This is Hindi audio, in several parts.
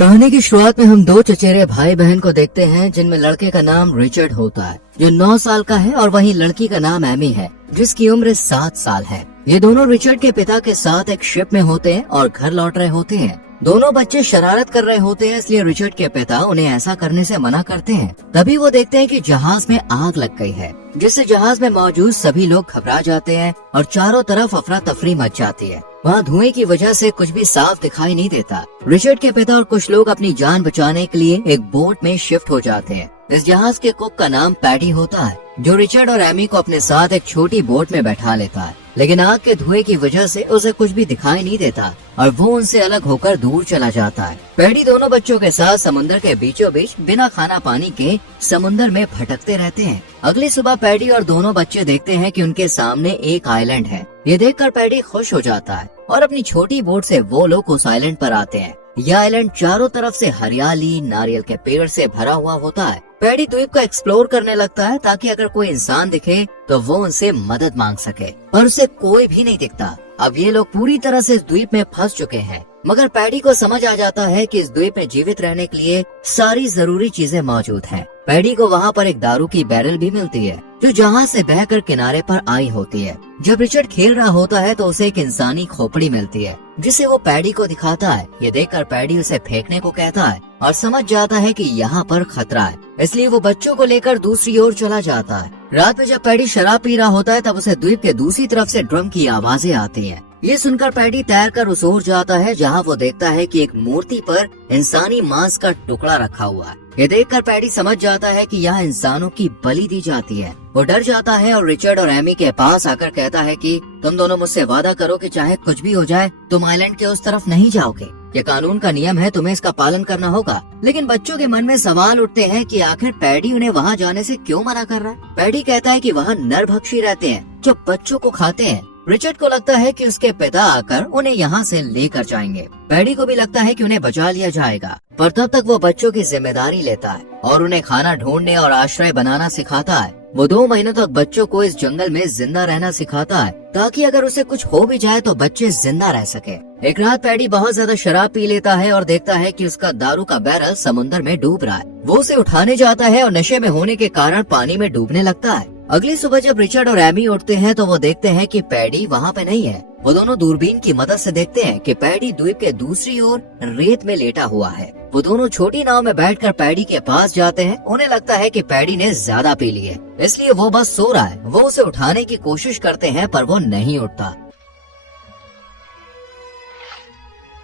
कहानी की शुरुआत में हम दो चचेरे भाई बहन को देखते हैं, जिनमें लड़के का नाम रिचर्ड होता है जो 9 साल का है, और वहीं लड़की का नाम एमी है जिसकी उम्र 7 साल है। ये दोनों रिचर्ड के पिता के साथ एक शिप में होते हैं और घर लौट रहे होते हैं। दोनों बच्चे शरारत कर रहे होते हैं, इसलिए रिचर्ड के पिता उन्हें ऐसा करने से मना करते हैं। तभी वो देखते हैं कि जहाज में आग लग गई है, जिससे जहाज में मौजूद सभी लोग घबरा जाते हैं और चारों तरफ अफरा तफरी मच जाती है। वहाँ धुएं की वजह से कुछ भी साफ दिखाई नहीं देता। रिचर्ड के पिता और कुछ लोग अपनी जान बचाने के लिए एक बोट में शिफ्ट हो जाते हैं। इस जहाज के कुक का नाम पैडी होता है, जो रिचर्ड और एमी को अपने साथ एक छोटी बोट में बैठा लेता है। लेकिन आग के धुएं की वजह से उसे कुछ भी दिखाई नहीं देता और वो उनसे अलग होकर दूर चला जाता है। पैडी दोनों बच्चों के साथ समुद्र के बीचों बीच बिना खाना पानी के समुद्र में भटकते रहते हैं। अगली सुबह पैडी और दोनों बच्चे देखते हैं कि उनके सामने एक आइलैंड है। ये देखकर पैडी खुश हो जाता है और अपनी छोटी बोट से वो लोग उस आइलैंड पर आते हैं। यह आइलैंड चारों तरफ से हरियाली, नारियल के पेड़ से भरा हुआ होता है। पैडी द्वीप को एक्सप्लोर करने लगता है ताकि अगर कोई इंसान दिखे तो वो उनसे मदद मांग सके, पर उसे कोई भी नहीं दिखता। अब ये लोग पूरी तरह से इस द्वीप में फंस चुके हैं, मगर पैडी को समझ आ जाता है कि इस द्वीप में जीवित रहने के लिए सारी जरूरी चीजें मौजूद हैं। पैडी को वहाँ पर एक दारू की बैरल भी मिलती है जो जहाज से बहकर किनारे पर आई होती है। जब रिचर्ड खेल रहा होता है तो उसे एक इंसानी खोपड़ी मिलती है, जिसे वो पैडी को दिखाता है। ये देखकर पैडी उसे फेंकने को कहता है और समझ जाता है कि यहाँ पर खतरा है, इसलिए वो बच्चों को लेकर दूसरी ओर चला जाता है। रात में जब पैडी शराब पी रहा होता है तब उसे द्वीप के दूसरी तरफ से ड्रम की आवाजें आती हैं। ये सुनकर पैडी तैरकर उस ओर जाता है, जहाँ वो देखता है कि एक मूर्ति पर इंसानी मांस का टुकड़ा रखा हुआ है। ये देखकर पैडी समझ जाता है कि यहाँ इंसानों की बलि दी जाती है। वो डर जाता है और रिचर्ड और एमी के पास आकर कहता है कि तुम दोनों मुझसे वादा करो कि चाहे कुछ भी हो जाए तुम आइलैंड के उस तरफ नहीं जाओगे। ये कानून का नियम है, तुम्हें इसका पालन करना होगा। लेकिन बच्चों के मन में सवाल उठते हैं कि आखिर पैडी उन्हें वहाँ जाने से क्यों मना कर रहा है। पैडी कहता है कि वहाँ नरभक्षी रहते हैं जो बच्चों को खाते हैं। रिचर्ड को लगता है कि उसके पिता आकर उन्हें यहाँ से लेकर जाएंगे। पैडी को भी लगता है कि उन्हें बचा लिया जाएगा, पर तब तक वो बच्चों की जिम्मेदारी लेता है और उन्हें खाना ढूंढने और आश्रय बनाना सिखाता है। वो 2 महीनों तक बच्चों को इस जंगल में जिंदा रहना सिखाता है, ताकि अगर उसे कुछ हो भी जाए तो बच्चे जिंदा रह सके। एक रात पैडी बहुत ज्यादा शराब पी लेता है और देखता है कि उसका दारू का बैरल समुद्र में डूब रहा है। वो उसे उठाने जाता है और नशे में होने के कारण पानी में डूबने लगता है। अगली सुबह जब रिचर्ड और एमी उठते हैं तो वो देखते हैं कि पैडी वहाँ पे नहीं है। वो दोनों दूरबीन की मदद से देखते हैं कि पैडी द्वीप के दूसरी ओर रेत में लेटा हुआ है। वो दोनों छोटी नाव में बैठकर पैडी के पास जाते हैं। उन्हें लगता है कि पैडी ने ज्यादा पी ली है, इसलिए वो बस सो रहा है। वो उसे उठाने की कोशिश करते हैं पर वो नहीं उठता,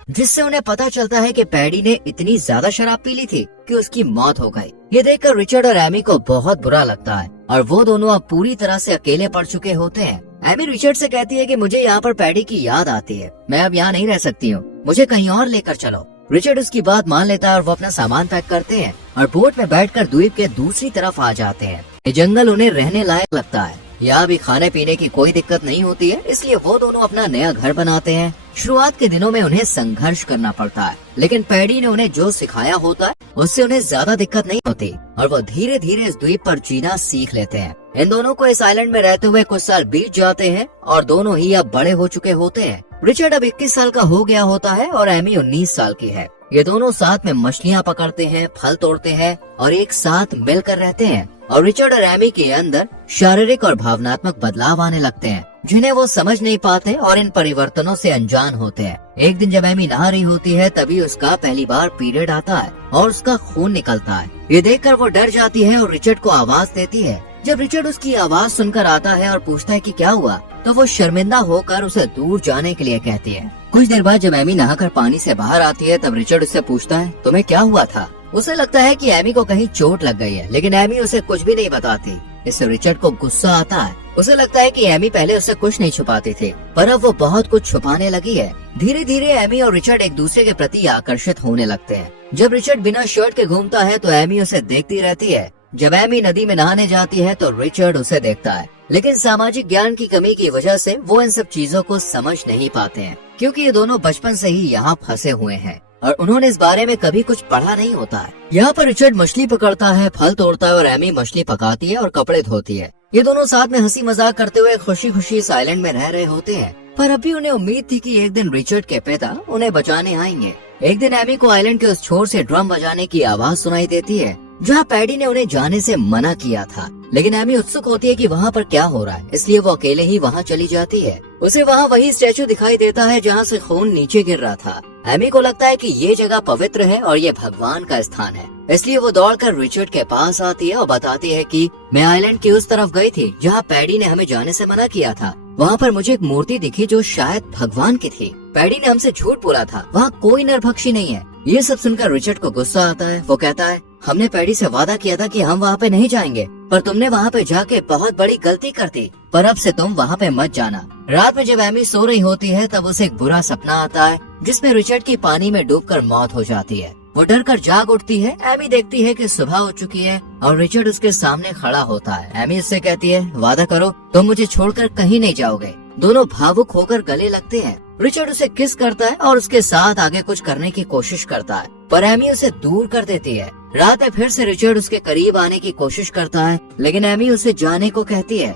जिससे उन्हें पता चलता है कि पैडी ने इतनी ज्यादा शराब पी ली थी कि उसकी मौत हो गई। ये देखकर रिचर्ड और एमी को बहुत बुरा लगता है और वो दोनों अब पूरी तरह से अकेले पड़ चुके होते हैं। एमी रिचर्ड से कहती है कि मुझे यहाँ पर पैडी की याद आती है, मैं अब यहाँ नहीं रह सकती हूँ, मुझे कहीं और लेकर चलो। रिचर्ड उसकी बात मान लेता है और वो अपना सामान पैक करते हैं और बोट में बैठकर द्वीप के दूसरी तरफ आ जाते हैं। ये जंगल उन्हें रहने लायक लगता है, यहाँ भी खाने पीने की कोई दिक्कत नहीं होती है, इसलिए वो दोनों अपना नया घर बनाते हैं। शुरुआत के दिनों में उन्हें संघर्ष करना पड़ता है, लेकिन पैडी ने उन्हें जो सिखाया होता है उससे उन्हें ज्यादा दिक्कत नहीं होती और वो धीरे धीरे इस द्वीप पर जीना सीख लेते हैं। इन दोनों को इस आइलैंड में रहते हुए कुछ साल बीत जाते हैं और दोनों ही अब बड़े हो चुके होते हैं। रिचर्ड अब 21 साल का हो गया होता है और एमी 19 साल की है। ये दोनों साथ में मछलियाँ पकड़ते हैं, फल तोड़ते हैं और एक साथ मिलकर रहते हैं। और रिचर्ड और एमी के अंदर शारीरिक और भावनात्मक बदलाव आने लगते हैं, जिन्हें वो समझ नहीं पाते और इन परिवर्तनों से अनजान होते हैं। एक दिन जब एमी नहा रही होती है तभी उसका पहली बार पीरियड आता है और उसका खून निकलता है। ये देखकर वो डर जाती है और रिचर्ड को आवाज देती है। जब रिचर्ड उसकी आवाज सुनकर आता है और पूछता है कि क्या हुआ, तो वो शर्मिंदा होकर उसे दूर जाने के लिए कहती है। कुछ देर बाद जब एमी नहाकर पानी से बाहर आती है तब रिचर्ड उससे पूछता है, तुम्हें क्या हुआ था? उसे लगता है कि एमी को कहीं चोट लग गई है, लेकिन एमी उसे कुछ भी नहीं बताती। इससे रिचर्ड को गुस्सा आता है। उसे लगता है कि एमी पहले उससे कुछ नहीं छुपाती थी, पर अब वो बहुत कुछ छुपाने लगी है। धीरे धीरे एमी और रिचर्ड एक दूसरे के प्रति आकर्षित होने लगते हैं। जब रिचर्ड बिना शर्ट के घूमता है तो एमी उसे देखती रहती है। जब एमी नदी में नहाने जाती है तो रिचर्ड उसे देखता है, लेकिन सामाजिक ज्ञान की कमी की वजह से वो इन सब चीजों को समझ नहीं पाते हैं, क्योंकि ये दोनों बचपन से ही यहाँ फंसे हुए हैं और उन्होंने इस बारे में कभी कुछ पढ़ा नहीं होता है। यहाँ पर रिचर्ड मछली पकड़ता है, फल तोड़ता है और एमी मछली पकाती है और कपड़े धोती है। ये दोनों साथ में हंसी मजाक करते हुए खुशी खुशी इस आइलैंड में रह रहे होते हैं, पर अभी उन्हें उम्मीद थी कि एक दिन रिचर्ड के पिता उन्हें बचाने आएंगे। एक दिन एमी को आइलैंड के उस छोर से ड्रम बजाने की आवाज सुनाई देती है जहाँ पैडी ने उन्हें जाने से मना किया था। लेकिन एमी उत्सुक होती है कि वहाँ पर क्या हो रहा है, इसलिए वो अकेले ही वहाँ चली जाती है। उसे वहाँ वही स्टैचू दिखाई देता है जहाँ से खून नीचे गिर रहा था। एमी को लगता है कि ये जगह पवित्र है और ये भगवान का स्थान है, इसलिए वो दौड़कर रिचर्ड के पास आती है और बताती है कि मैं आइलैंड की उस तरफ गई थी जहाँ पैडी ने हमें जाने से मना किया था। वहाँ पर मुझे एक मूर्ति दिखी जो शायद भगवान की थी। पैडी ने हमसे झूठ बोला था, वहाँ कोई नरभक्षी नहीं है। ये सब सुनकर रिचर्ड को गुस्सा आता है। वो कहता है, हमने पैडी से वादा किया था कि हम वहाँ पे नहीं जाएंगे, पर तुमने वहाँ पे जाके बहुत बड़ी गलती कर दी, पर अब से तुम वहाँ पे मत जाना। रात में जब एमी सो रही होती है तब उसे एक बुरा सपना आता है जिसमें रिचर्ड की पानी में डूबकर मौत हो जाती है। वो डर कर जाग उठती है। एमी देखती है कि सुबह हो चुकी है और रिचर्ड उसके सामने खड़ा होता है। एमी उससे कहती है, वादा करो तुम मुझे छोड़कर कहीं नहीं जाओगे। दोनों भावुक होकर गले लगते हैं। रिचर्ड उसे किस करता है और उसके साथ आगे कुछ करने की कोशिश करता है, पर एमी उसे दूर कर देती है। रात में फिर से रिचर्ड उसके करीब आने की कोशिश करता है, लेकिन एमी उसे जाने को कहती है।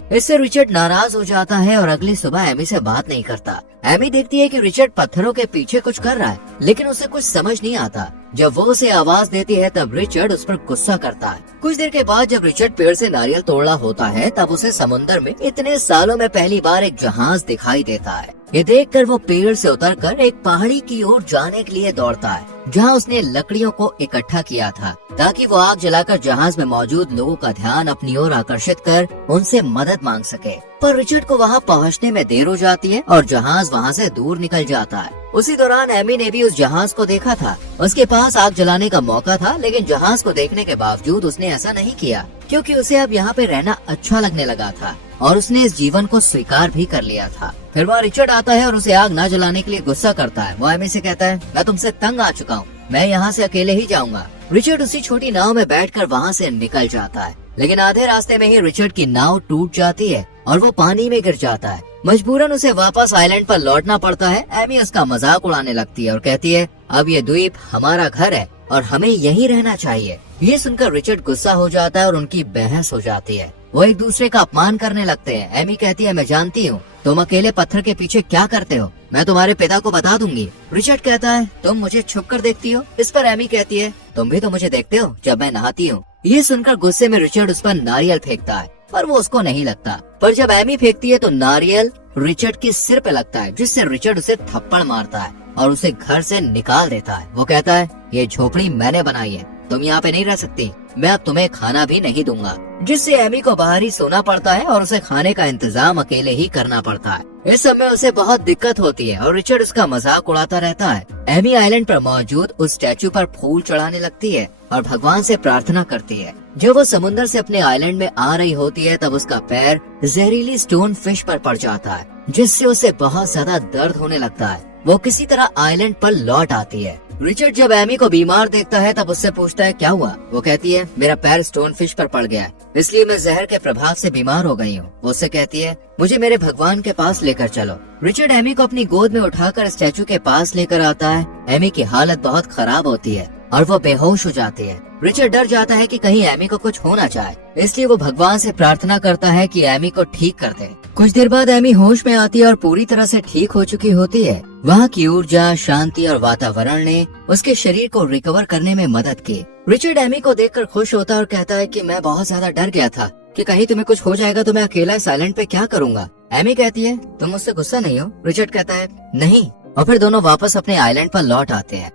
इससे रिचर्ड नाराज हो जाता है और अगली सुबह एमी से बात नहीं करता। एमी देखती है कि रिचर्ड पत्थरों के पीछे कुछ कर रहा है, लेकिन उसे कुछ समझ नहीं आता। जब वो उसे आवाज देती है तब रिचर्ड उस पर गुस्सा करता है। कुछ देर के बाद जब रिचर्ड पेड़ से नारियल तोड़ रहा होता है तब उसे समुद्र में इतने सालों में पहली बार एक जहाज दिखाई देता है। ये देखकर वो पेड़ से उतरकर एक पहाड़ी की ओर जाने के लिए दौड़ता है जहाँ उसने लकड़ियों को इकट्ठा किया था ताकि वो आग जलाकर जहाज में मौजूद लोगों का ध्यान अपनी ओर आकर्षित कर उनसे मदद मांग सके। पर रिचर्ड को वहाँ पहुँचने में देर हो जाती है और जहाज वहाँ से दूर निकल जाता है। उसी दौरान एमी ने भी उस जहाज को देखा था। उसके पास आग जलाने का मौका था, लेकिन जहाज को देखने के बावजूद उसने ऐसा नहीं किया क्योंकि उसे अब यहाँ पे रहना अच्छा लगने लगा था और उसने इस जीवन को स्वीकार भी कर लिया था। फिर वहाँ रिचर्ड आता है और उसे आग न जलाने के लिए गुस्सा करता है। वो एमी से कहता है, मैं तुमसे तंग आ चुका हूँ, मैं यहाँ से अकेले ही जाऊंगा। रिचर्ड उसी छोटी नाव में बैठकर वहाँ से निकल जाता है, लेकिन आधे रास्ते में ही रिचर्ड की नाव टूट जाती है और वो पानी में गिर जाता है। मजबूरन उसे वापस आइलैंड पर लौटना पड़ता है। एमी उसका मजाक उड़ाने लगती है और कहती है, अब ये द्वीप हमारा घर है और हमें यहीं रहना चाहिए। ये सुनकर रिचर्ड गुस्सा हो जाता है और उनकी बहस हो जाती है। वो एक दूसरे का अपमान करने लगते हैं। एमी कहती है, मैं जानती हूँ तुम अकेले पत्थर के पीछे क्या करते हो, मैं तुम्हारे पिता को बता दूंगी। रिचर्ड कहता है, तुम मुझे छुप कर देखती हो। इस पर एमी कहती है, तुम भी तो मुझे देखते हो जब मैं नहाती हूँ। ये सुनकर गुस्से में रिचर्ड उस पर नारियल फेंकता है, पर वो उसको नहीं लगता। पर जब एमी फेंकती है तो नारियल रिचर्ड के सिर पे लगता है, जिससे रिचर्ड उसे थप्पड़ मारता है और उसे घर से निकाल देता है। वो कहता है, ये झोपड़ी मैंने बनाई है, तुम यहाँ पे नहीं रह सकती, मैं अब तुम्हें खाना भी नहीं दूंगा। जिससे एमी को बाहर ही सोना पड़ता है और उसे खाने का इंतजाम अकेले ही करना पड़ता है। इस समय उसे बहुत दिक्कत होती है और रिचर्ड उसका मजाक उड़ाता रहता है। एमी आइलैंड पर मौजूद उस स्टैचू पर फूल चढ़ाने लगती है और भगवान से प्रार्थना करती है। जब वो समुद्र से अपने आइलैंड में आ रही होती है तब उसका पैर जहरीली स्टोन फिश पर पड़ जाता है, जिससे उसे बहुत ज्यादा दर्द होने लगता है। वो किसी तरह आइलैंड पर लौट आती है। रिचर्ड जब एमी को बीमार देखता है तब उससे पूछता है, क्या हुआ? वो कहती है, मेरा पैर स्टोन फिश पर पड़ गया है, इसलिए मैं जहर के प्रभाव से बीमार हो गई हूँ। वो उससे कहती है, मुझे मेरे भगवान के पास लेकर चलो। रिचर्ड एमी को अपनी गोद में उठाकर स्टैचू के पास लेकर आता है। एमी की हालत बहुत खराब होती है और वो बेहोश हो जाती है। रिचर्ड डर जाता है कि कहीं एमी को कुछ हो ना जाए, इसलिए वो भगवान से प्रार्थना करता है कि एमी को ठीक कर दे। कुछ देर बाद एमी होश में आती है और पूरी तरह से ठीक हो चुकी होती है। वहाँ की ऊर्जा, शांति और वातावरण ने उसके शरीर को रिकवर करने में मदद की। रिचर्ड एमी को देखकर खुश होता है और कहता है कि मैं बहुत ज्यादा डर गया था कि कहीं तुम्हें कुछ हो जाएगा तो मैं अकेला इस आइलैंड पे क्या करूँगा। एमी कहती है, तुम मुझसे गुस्सा नहीं हो? रिचर्ड कहता है, नहीं। और फिर दोनों वापस अपने आइलैंड पर लौट आते हैं।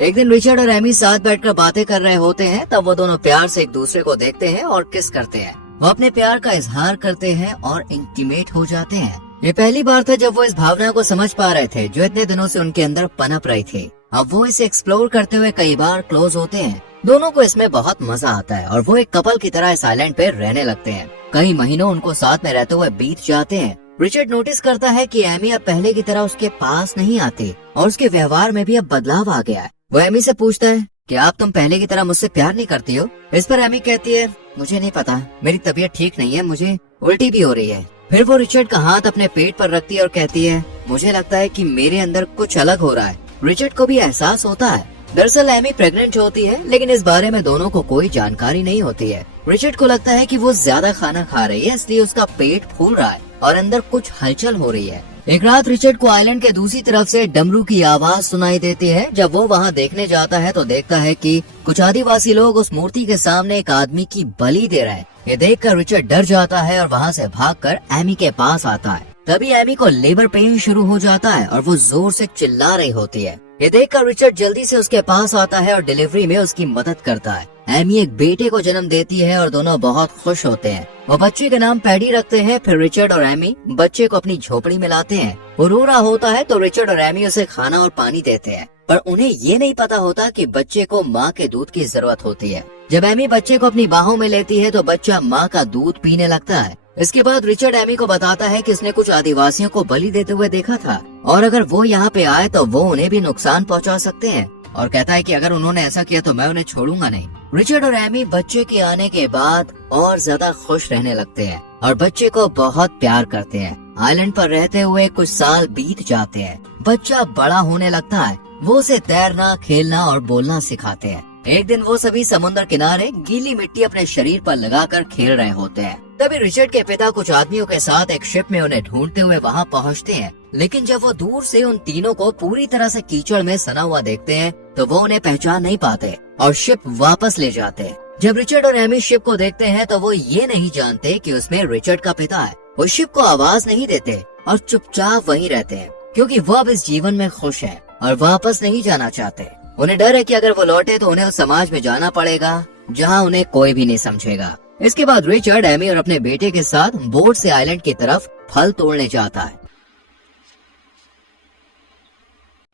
एक दिन रिचर्ड और एमी साथ बैठकर बातें कर रहे होते हैं, तब वो दोनों प्यार से एक दूसरे को देखते हैं और किस करते हैं। वो अपने प्यार का इजहार करते हैं और इंटीमेट हो जाते हैं। ये पहली बार था जब वो इस भावना को समझ पा रहे थे जो इतने दिनों से उनके अंदर पनप रही थी। अब वो इसे एक्सप्लोर करते हुए कई बार क्लोज होते हैं। दोनों को इसमें बहुत मजा आता है और वो एक कपल की तरह इस आइलैंड पे रहने लगते हैं। कई महीनों उनको साथ में रहते हुए बीत जाते हैं। रिचर्ड नोटिस करता है कि एमी अब पहले की तरह उसके पास नहीं आती और उसके व्यवहार में भी अब बदलाव आ गया है। वो एमी से पूछता है, क्या आप तुम पहले की तरह मुझसे प्यार नहीं करती हो? इस पर एमी कहती है, मुझे नहीं पता, मेरी तबीयत ठीक नहीं है, मुझे उल्टी भी हो रही है। फिर वो रिचर्ड का हाथ अपने पेट पर रखती है और कहती है, मुझे लगता है कि मेरे अंदर कुछ अलग हो रहा है। रिचर्ड को भी एहसास होता है। दरअसल एमी प्रेग्नेंट होती है, लेकिन इस बारे में दोनों को कोई जानकारी नहीं होती है। रिचर्ड को लगता है कि वो ज्यादा खाना खा रही है, इसलिए उसका पेट फूल रहा है और अंदर कुछ हलचल हो रही है। एक रात रिचर्ड को आइलैंड के दूसरी तरफ से डमरू की आवाज सुनाई देती है। जब वो वहाँ देखने जाता है तो देखता है कि कुछ आदिवासी लोग उस मूर्ति के सामने एक आदमी की बलि दे रहे हैं। ये देखकर रिचर्ड डर जाता है और वहाँ से भागकर एमी के पास आता है। तभी एमी को लेबर पेन शुरू हो जाता है और वो जोर से चिल्ला रही होती है। ये देखकर रिचर्ड जल्दी से उसके पास आता है और डिलीवरी में उसकी मदद करता है। एमी एक बेटे को जन्म देती है और दोनों बहुत खुश होते हैं। वो बच्चे का नाम पैडी रखते हैं। फिर रिचर्ड और एमी बच्चे को अपनी झोपड़ी में लाते हैं। वो रो रहा होता है तो रिचर्ड और एमी उसे खाना और पानी देते हैं, पर उन्हें ये नहीं पता होता कि बच्चे को माँ के दूध की जरूरत होती है। जब एमी बच्चे को अपनी बाहों में लेती है तो बच्चा माँ का दूध पीने लगता है। इसके बाद रिचर्ड एमी को बताता है कि उसने कुछ आदिवासियों को बलि देते हुए देखा था और अगर वो यहाँ पे आए तो वो उन्हें भी नुकसान पहुँचा सकते हैं, और कहता है कि अगर उन्होंने ऐसा किया तो मैं उन्हें छोड़ूंगा नहीं। रिचर्ड और एमी बच्चे के आने के बाद और ज्यादा खुश रहने लगते हैं और बच्चे को बहुत प्यार करते हैं। आइलैंड पर रहते हुए कुछ साल बीत जाते हैं। बच्चा बड़ा होने लगता है। वो उसे तैरना, खेलना और बोलना सिखाते हैं। एक दिन वो सभी समुद्र किनारे गीली मिट्टी अपने शरीर पर लगाकर खेल रहे होते हैं। तभी रिचर्ड के पिता कुछ आदमियों के साथ एक शिप में उन्हें ढूंढते हुए वहाँ पहुँचते हैं, लेकिन जब वो दूर से उन तीनों को पूरी तरह से कीचड़ में सना हुआ देखते हैं तो वो उन्हें पहचान नहीं पाते और शिप वापस ले जाते हैं। जब रिचर्ड और एमी शिप को देखते हैं तो वो ये नहीं जानते कि उसमें रिचर्ड का पिता है। वो शिप को आवाज नहीं देते और चुपचाप वहीं रहते हैं, क्योंकि वो अब इस जीवन में खुश है और वापस नहीं जाना चाहते। उन्हें डर है कि अगर वो लौटे तो उन्हें उस समाज में जाना पड़ेगा जहाँ उन्हें कोई भी नहीं समझेगा। इसके बाद रिचर्ड एमी और अपने बेटे के साथ बोट से आइलैंड की तरफ फल तोड़ने जाता है।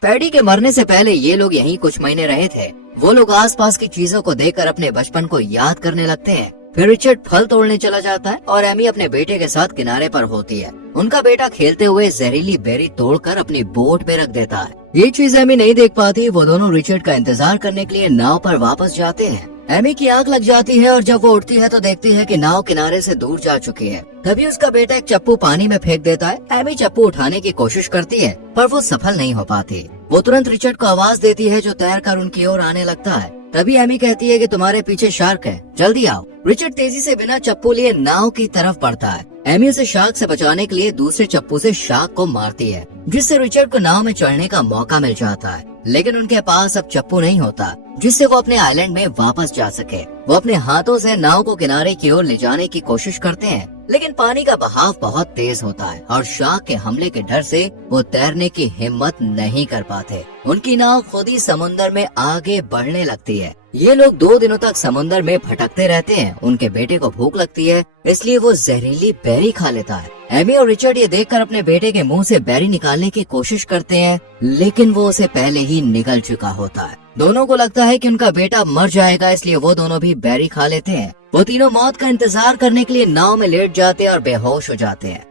पैडी के मरने से पहले ये लोग यहीं कुछ महीने रहे थे। वो लोग आसपास की चीजों को देखकर अपने बचपन को याद करने लगते हैं। फिर रिचर्ड फल तोड़ने चला जाता है और एमी अपने बेटे के साथ किनारे पर होती है। उनका बेटा खेलते हुए जहरीली बेरी तोड़कर अपनी बोट पे रख देता है। ये चीज एमी नहीं देख पाती। वो दोनों रिचर्ड का इंतजार करने के लिए नाव पर वापस जाते हैं। एमी की आंख लग जाती है और जब वो उठती है तो देखती है कि नाव किनारे से दूर जा चुकी है। तभी उसका बेटा एक चप्पू पानी में फेंक देता है। एमी चप्पू उठाने की कोशिश करती है पर वो सफल नहीं हो पाती। वो तुरंत रिचर्ड को आवाज देती है जो तैरकर उनकी ओर आने लगता है। तभी एमी कहती है कि तुम्हारे पीछे शार्क है, जल्दी आओ। रिचर्ड तेजी से बिना चप्पू लिए नाव की तरफ बढ़ता है। एमी उसे शार्क से बचाने के लिए दूसरे चप्पू से शार्क को मारती है, जिससे रिचर्ड को नाव में चढ़ने का मौका मिल जाता है। लेकिन उनके पास अब चप्पू नहीं होता जिससे वो अपने आइलैंड में वापस जा सके। वो अपने हाथों से नाव को किनारे की ओर ले जाने की कोशिश करते हैं, लेकिन पानी का बहाव बहुत तेज होता है और शार्क के हमले के डर से वो तैरने की हिम्मत नहीं कर पाते। उनकी नाव खुद ही समुद्र में आगे बढ़ने लगती है। ये लोग 2 दिनों तक समुद्र में भटकते रहते हैं। उनके बेटे को भूख लगती है, इसलिए वो जहरीली बेरी खा लेता है। एमी और रिचर्ड ये देखकर अपने बेटे के मुंह से बेरी निकालने की कोशिश करते हैं, लेकिन वो उसे पहले ही निगल चुका होता है। दोनों को लगता है कि उनका बेटा मर जाएगा, इसलिए वो दोनों भी बेरी खा लेते हैं। वो तीनों मौत का इंतजार करने के लिए नाव में लेट जाते हैं और बेहोश हो जाते हैं।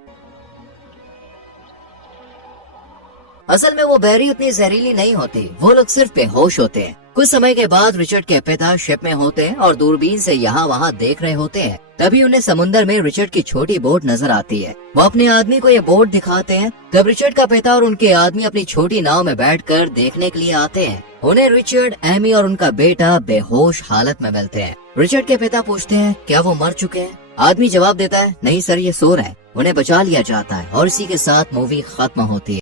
असल में वो बेरी उतनी जहरीली नहीं होती, वो लोग सिर्फ बेहोश होते हैं। कुछ समय के बाद रिचर्ड के पिता शिप में होते हैं और दूरबीन से यहाँ वहाँ देख रहे होते हैं। तभी उन्हें समुद्र में रिचर्ड की छोटी बोट नजर आती है। वो अपने आदमी को ये बोट दिखाते हैं। तब रिचर्ड का पिता और उनके आदमी अपनी छोटी नाव में बैठकर देखने के लिए आते हैं। उन्हें रिचर्ड, एमी और उनका बेटा बेहोश हालत में मिलते हैं। रिचर्ड के पिता पूछते हैं, क्या वो मर चुके हैं? आदमी जवाब देता है, नहीं सर, ये सो रहे हैं। उन्हें बचा लिया जाता है और इसी के साथ मूवी खत्म होती है।